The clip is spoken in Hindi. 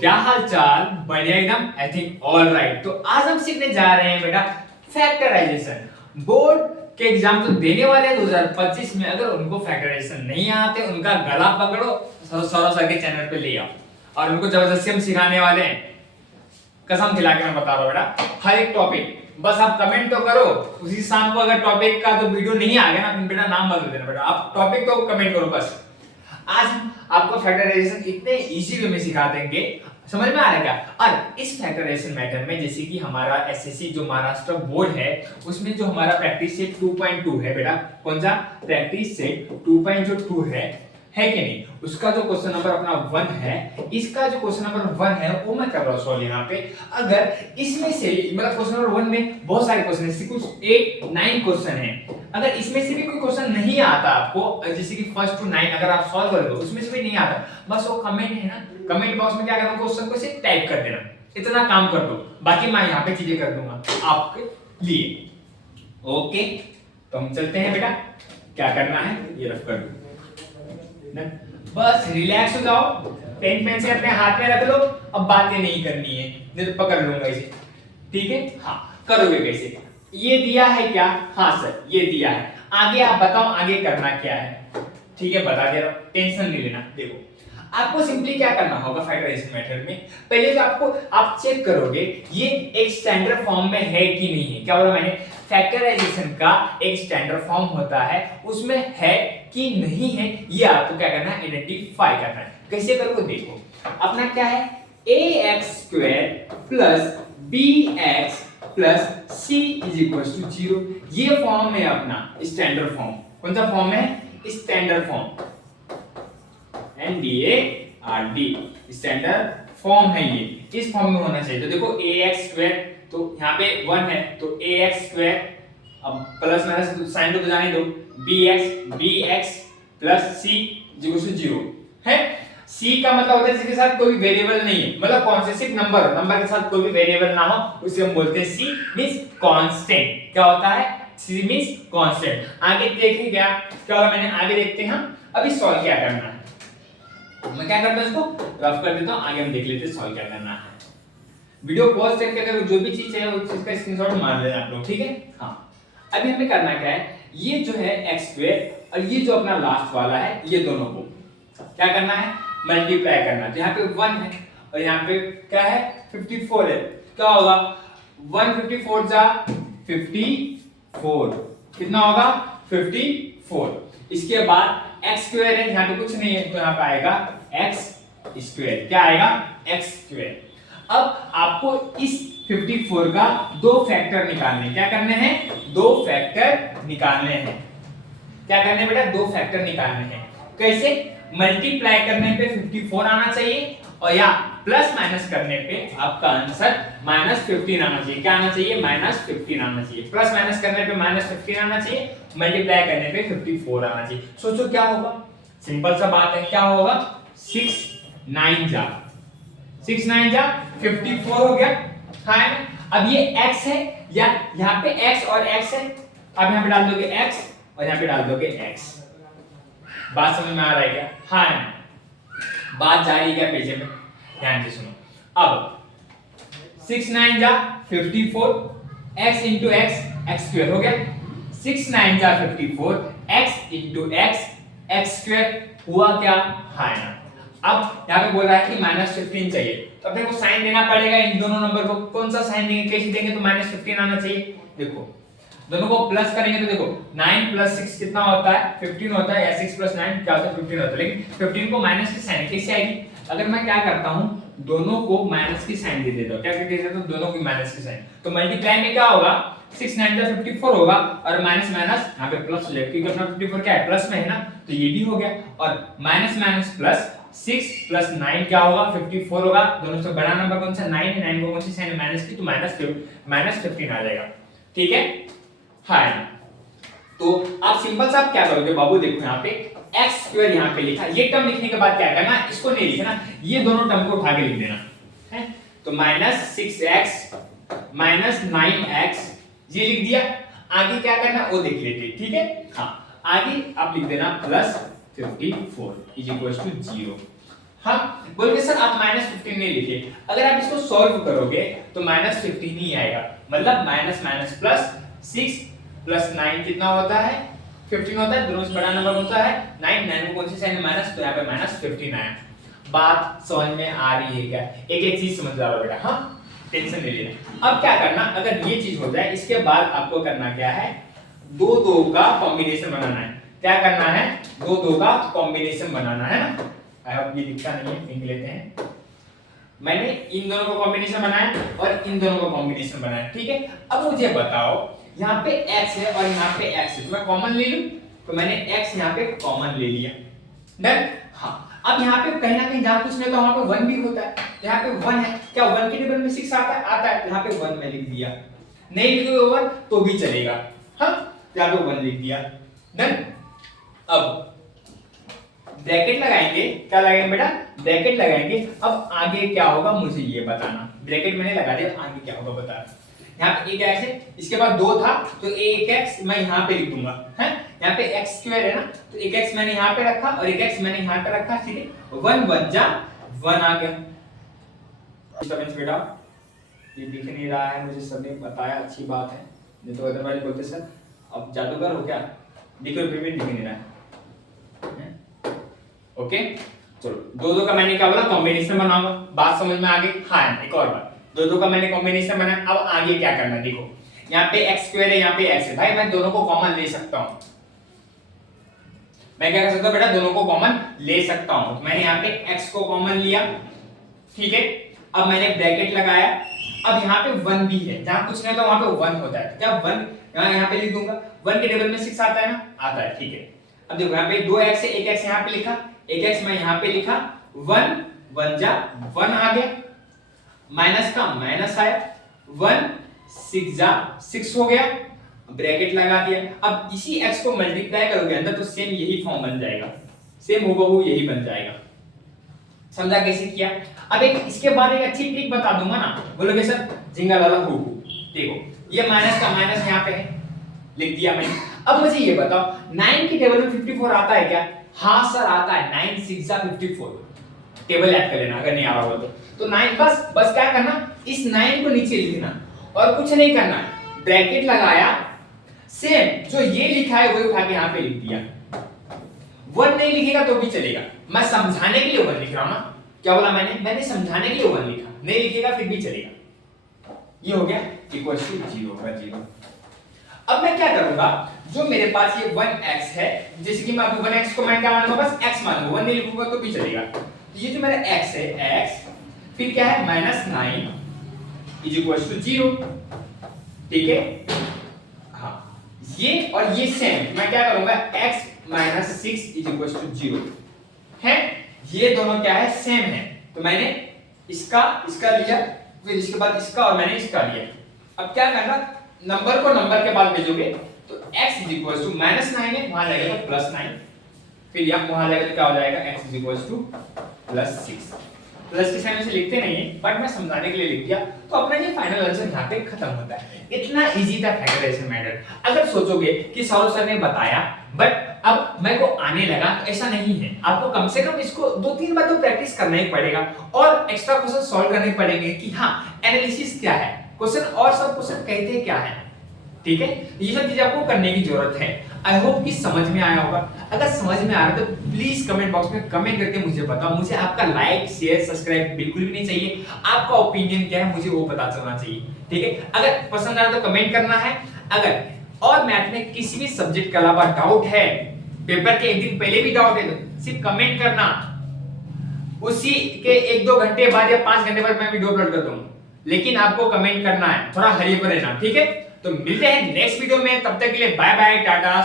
क्या हाल चाल, बढ़िया एकदम, आई थिंक ऑल राइट। तो आज हम सीखने जा रहे हैं बेटा फैक्टराइजेशन। बोर्ड के एग्जाम तो देने वाले हैं 2025 में, अगर उनको फैक्टराइजेशन नहीं आते उनका गला पकड़ो, सौरभ सर के चैनल पे ले आओ और उनको जबरदस्ती हम सिखाने वाले हैं। कसम खिला के मैं बता रहा हूँ बेटा, हर एक टॉपिक बस आप कमेंट तो करो, उसी शाम को अगर टॉपिक का तो वीडियो नहीं आ गया ना बेटा, नाम बदल देना बेटा, आप टॉपिक तो कमेंट करो बस। आज आपको फैक्टराइजेशन इतने इजी वे में सिखा देंगे, समझ में आ रहा है क्या। और इस फैक्टराइजेशन मेथड में जैसे कि हमारा एसएससी जो महाराष्ट्र बोर्ड है उसमें जो हमारा प्रैक्टिस सेट 2.2 है बेटा, कौन सा प्रैक्टिस सेट 2.2 है कि नहीं, उसका जो क्वेश्चन नंबर अपना 1 है, इसका जो क्वेश्चन नंबर 1 है वो मैं कर रहा हूं सॉल्व यहाँ पे। अगर इसमें से मतलब क्वेश्चन नंबर 1 में बहुत सारे क्वेश्चन है, कुछ 8 9 क्वेश्चन है, अगर इसमें से भी कोई क्वेश्चन नहीं आता आपको, जैसे कि फर्स्ट टू 9 अगर आप सॉल्व कर दो उसमें से भी नहीं आता, बस वो कमेंट है ना, कमेंट बॉक्स में क्या करना, क्वेश्चन को सिर्फ टाइप कर देना, इतना काम कर दो, बाकी मैं यहाँ पे चीजें कर दूंगा आपके लिए। ओके, तो हम चलते हैं बेटा, क्या करना है ये रफ कर दो ना, बस रिलैक्स हो जाओ, पेन पेंसिल अपने हाथ में रख लो, अब बातें नहीं करनी है, नहीं तो पकड़ लूंगा इसे, ठीक है। हाँ, करोगे कैसे, ये दिया है क्या, हाँ सर ये दिया है, आगे आप बताओ आगे करना क्या है, ठीक है बता दे रहा हूं, टेंशन नहीं लेना। देखो आपको सिंपली क्या करना होगा फैक्टराइजेशन मेथड में, पहले तो आपको आप चेक करोगे ये एक स्टैंडर्ड फॉर्म में है कि नहीं है। क्या बोला मैंने, फैक्टराइजेशन का एक स्टैंडर्ड फॉर्म होता है, उसमें है कि नहीं है ये आपको क्या करना है, आइडेंटिफाई करना है। कैसे करोगे देखो, अपना क्या है ax² plus bx plus c is equal to 0, ये फॉर्म है अपना स्टैंडर्ड फॉर्म। कौन सा फॉर्म है, standard form, NDARD standard form है ये, इस फॉर्म में होना चाहिए। तो देखो ax² तो यहाँ पे 1 है तो ax², अब प्लस माइनस साइन तो जाने दो, bx plus c equal to 0 है। c का मतलब होता है जिसके साथ कोई वेरिएबल नहीं है, मतलब कॉन्स्टेंट नंबर के साथ कोई भी वेरिएबल ना हो उसे हम बोलते हैं c मींस कांस्टेंट। क्या होता है, c मींस कांस्टेंट। आगे देखें क्या होगा, मैंने आगे देखते हैं हम अभी सॉल्व क्या करना है। मैं क्या करता हूं, इसको रफ कर देता हूं, आगे हम देख लेते हैं सॉल्व क्या करना है। वीडियो पॉज करके अगर जो भी चीज है उस चीज का स्क्रीनशॉट मार लेना आप लोग, ठीक है। हाँ, अभी हमें करना क्या है, ये जो है x² और ये जो अपना लास्ट वाला है, ये दोनों को क्या करना है, मल्टीप्लाई करना है। यहाँ पे 1 है और यहाँ पे क्या है 54 है, क्या होगा 154 जा 54, कितना होगा 54। इसके बाद x² है, यहाँ पे कुछ नहीं है तो यहाँ पे आएगा x², क्या आएगा x²। अब आपको इस 54 का दो फैक्टर निकालने, क्या करने हैं, दो फैक्टर निकालने हैं। क्या करने बेटा, दो फैक्टर निकालने हैं। कैसे, मल्टीप्लाई करने पे 54 आना चाहिए और या प्लस माइनस करने पे आपका आंसर -15 आना चाहिए। क्या आना चाहिए, -15 आना चाहिए। प्लस माइनस करने पे -15 आना चाहिए, मल्टीप्लाई करने पे 54 आना चाहिए। सोचो क्या होगा, सिंपल सा बात है, क्या होगा 6 9 जा 54 हो गया, हाँ। अब ये x है या यहाँ पे x और x है, अब यहाँ पे डाल दोगे x और यहाँ पे डाल दोगे x। बात समझ में आ रहा है क्या, हाँ बात जा रही है क्या पेज में, ध्यान से सुनो। अब 6 9 जा 54, x इंटू x² हो गया, 6 9 जा 54, x इंटू x² हुआ क्या, हाँ ना। अब यहाँ पे बोल रहा है कि -15 चाहिए, तो अपने को साइन देना पड़ेगा इन दोनों नंबर को। कौन सा साइन देंगे, कैसे देंगे, तो -15 आना चाहिए। देखो दोनों को प्लस करेंगे तो देखो 9 + 6 कितना होता है 15 होता है, या 6 + 9 क्या होता है 15 होता है, लेकिन 15 को माइनस की साइन कैसे आएगी, अगर मैं क्या करता हूं दोनों को माइनस की साइन दे देता हूं, क्या दे देता हूं दोनों की माइनस की साइन, तो मल्टीप्लाई में क्या होगा 6 9 जा 54 होगा और माइनस माइनस यहाँ पे प्लस हो जाएगा, क्योंकि अपना 54 क्या है प्लस में है ना, तो ये भी हो गया, और माइनस माइनस प्लस 6 + 9 क्या होगा 54 होगा। दोनों से बड़ा नंबर कौन सा 9 है, 9 को कौन सी साइन माइनस की, तो -15 आ जाएगा, ठीक है। हाँ, तो आप सिंपल सा आप क्या करोगे बाबू, देखो यहाँ पे x² यहाँ पे लिखा, ये टर्म लिखने के बाद क्या करना, इसको नहीं लिखना, ये दोनों टर्म को उठा के लिख देना है। तो -6x -9x ये लिख दिया, आगे क्या करना वो देख लेते हैं, ठीक है। हाँ, आगे आप लिख देना +54 इज इक्वल टू 0। हाँ, बोल के सर आप -15 नहीं लिखे, अगर आप इसको सॉल्व करोगे तो -15 ही आएगा, मतलब माइनस माइनस प्लस 6 प्लस 9 कितना होता है 15 होता है, दोनों से बड़ा नंबर होता है 9, 9 को कौन सी साइन माइनस, तो यहाँ पे -15 आया। बात समझ में आ रही है क्या? एक एक चीज समझ लो बेटा, हाँ टेंशन नहीं लेना। अब क्या करना, अगर ये चीज हो जाए इसके बाद आपको करना क्या है, दो दो का कॉम्बिनेशन बनाना है। क्या करना है, दो दो का कॉम्बिनेशन बनाना है ना। आई होप ये दिखता नहीं है, लिख लेते हैं। मैंने इन दोनों का कॉम्बिनेशन बनाया और इन दोनों का कॉम्बिनेशन बनाया, ठीक है। अब मुझे बताओ यहाँ पे x है और यहाँ पे x है, तो मैं कॉमन ले लूं, तो मैंने x यहाँ पे कॉमन ले लिया, डन। हाँ, अब यहाँ पे कहीं ना कहीं जहाँ कुछ नहीं तो वहां पे 1 भी होता है, यहाँ पे 1 है, क्या 1 के टेबल में 6 आता है? आता है, यहाँ पे 1 मैं लिख दिया, नहीं लिखे 1 तो भी चलेगा, हाँ यहाँ पे 1 लिख दिया, डन। अब ब्रैकेट लगाएंगे, क्या लगाएंगे बेटा, ब्रैकेट लगाएंगे। अब आगे क्या होगा मुझे ये बताना, ब्रैकेट मैंने लगा दिया, आगे क्या होगा बता। यहाँ पे एक x है, इसके बाद 2 था तो एक x मैं यहाँ पे लिख दूंगा, है यहाँ पे x स्क्वायर है ना, तो एक x मैंने यहाँ पे रखा और एक x मैंने यहाँ पे रखा, ठीक है। 1 1 जा 1 आ गया। समझ बेटा, ये दिख नहीं रहा है मुझे, सर ने बताया, अच्छी बात है, नहीं तो अदरवाइज बोलते सर अब जादूगर हो क्या, दिखो फिर भी दिख नहीं रहा है। ओके चलो, दो दो का मैंने क्या बोला, कॉम्बिनेशन बनाऊंगा, बात समझ में आ गई। हाँ एक और बात, दो दो का मैंने कॉम्बिनेशन बनाया, अब आगे क्या करना है देखो, यहाँ पे x स्क्वायर है, यहाँ पे x है, भाई मैं दोनों को कॉमन ले सकता हूँ, मैं क्या कर सकता हूँ बेटा, दोनों को कॉमन ले सकता हूँ। तो मैंने यहाँ पे x को कॉमन लिया, ठीक है। अब मैंने ब्रैकेट लगाया, अब यहाँ पे 1 भी है, जहां कुछ नहीं तो वहां पे 1 होता है, क्या 1 यहाँ पे लिख दूंगा, 1 के टेबल में 6 आता है ना, आता है, ठीक है। अब देखो यहाँ पे 2x है, एक x यहाँ पे लिखा, एक x मैं यहाँ पे लिखा, 1 1 जा 1 आ गया, माइनस का माइनस आया, 1 6 जा 6 हो गया, ब्रैकेट लगा दिया। अब इसी x को मल्टीप्लाई करोगे अंदर तो सेम यही फॉर्म बन जाएगा, सेम हूबहू यही बन जाएगा। समझा कैसे किया? अब एक इसके बाद एक अच्छी ट्रिक बता दूंगा ना, बोलोगे सर जिंगा लाला हु, देखो ये माइनस का माइनस यहाँ पे है, लिख दिया मैंने। अब मुझे ये बताओ 9 की टेबल में 54 आता है क्या? हाँ सर आता है, 9 6 जा 54, टेबल ऐड कर लेना अगर नहीं आ रहा हो तो 9, बस क्या करना, इस 9 को नीचे लिखना और कुछ नहीं करना, ब्रैकेट लगाया, सेम जो ये लिखा है वही उठा के यहाँ पे लिख दिया। 1 नहीं लिखेगा तो भी चलेगा, मैं समझाने के लिए 1 लिख रहा हूं ना, क्या बोला मैंने समझाने के लिए 1 लिखा, नहीं लिखेगा फिर भी चलेगा। ये हो गया इक्वल टू 0 होगा 0। अब मैं क्या करूंगा, जो मेरे पास ये 1x है, जैसे कि मैं अभी 1x को मैं क्या मानूंगा, बस x मानूंगा, 1 नहीं लिखूंगा तो भी चलेगा। तो ये जो मेरा x है, x फिर क्या है -9 इज इक्वल टू 0, ठीक है। हाँ ये और ये सेम, मैं क्या करूंगा x -6 इज इक्वल टू 0 है, ये दोनों क्या है सेम है, तो मैंने इसका लिया, फिर इसके बाद इसका और मैंने इसका लिया। अब क्या करना, नंबर को नंबर के बाद भेजोगे तो x इज इक्वल टू -9 है, वहां जाएगा तो +9, फिर यहाँ वहां जाएगा तो क्या हो जाएगा, x is equal to +6। Plus के साइन से लिखते नहीं है, बट मैं समझाने के लिए लिख दिया, तो अपना ये फाइनल आंसर यहाँ पे खत्म होता है। इतना इजी था फैक्टराइजेशन मेथड। अगर सोचोगे कि सौरभ सर ने बताया बट अब मेरे को आने लगा, तो ऐसा नहीं है, आपको कम से कम इसको 2-3 बार तो प्रैक्टिस करना ही पड़ेगा और एक्स्ट्रा क्वेश्चन सॉल्व करने पड़ेंगे कि हाँ एनालिसिस क्या है, क्वेश्चन और सब क्वेश्चन कहते क्या है, ठीक है। ये सब चीजें आपको करने की जरूरत है। आई होप कि समझ में आया होगा। अगर समझ में आ रहा है तो प्लीज कमेंट बॉक्स में कमेंट करके मुझे बताओ। मुझे आपका लाइक शेयर सब्सक्राइब बिल्कुल भी नहीं चाहिए, आपका ओपिनियन क्या है मुझे वो पता चलना चाहिए, ठीक है। अगर पसंद आया तो कमेंट करना है। अगर और मैथ में किसी भी सब्जेक्ट के अलावा डाउट है, पेपर के एक दिन पहले भी डाउट है, तो सिर्फ कमेंट करना, उसी के 1-2 घंटे बाद या 5 घंटे बाद मैं वीडियो अपलोड कर दूंगा, लेकिन आपको कमेंट करना है, थोड़ा हरी पर रहना, ठीक है। तो मिलते हैं नेक्स्ट वीडियो में, तब तक के लिए बाय बाय टाटा।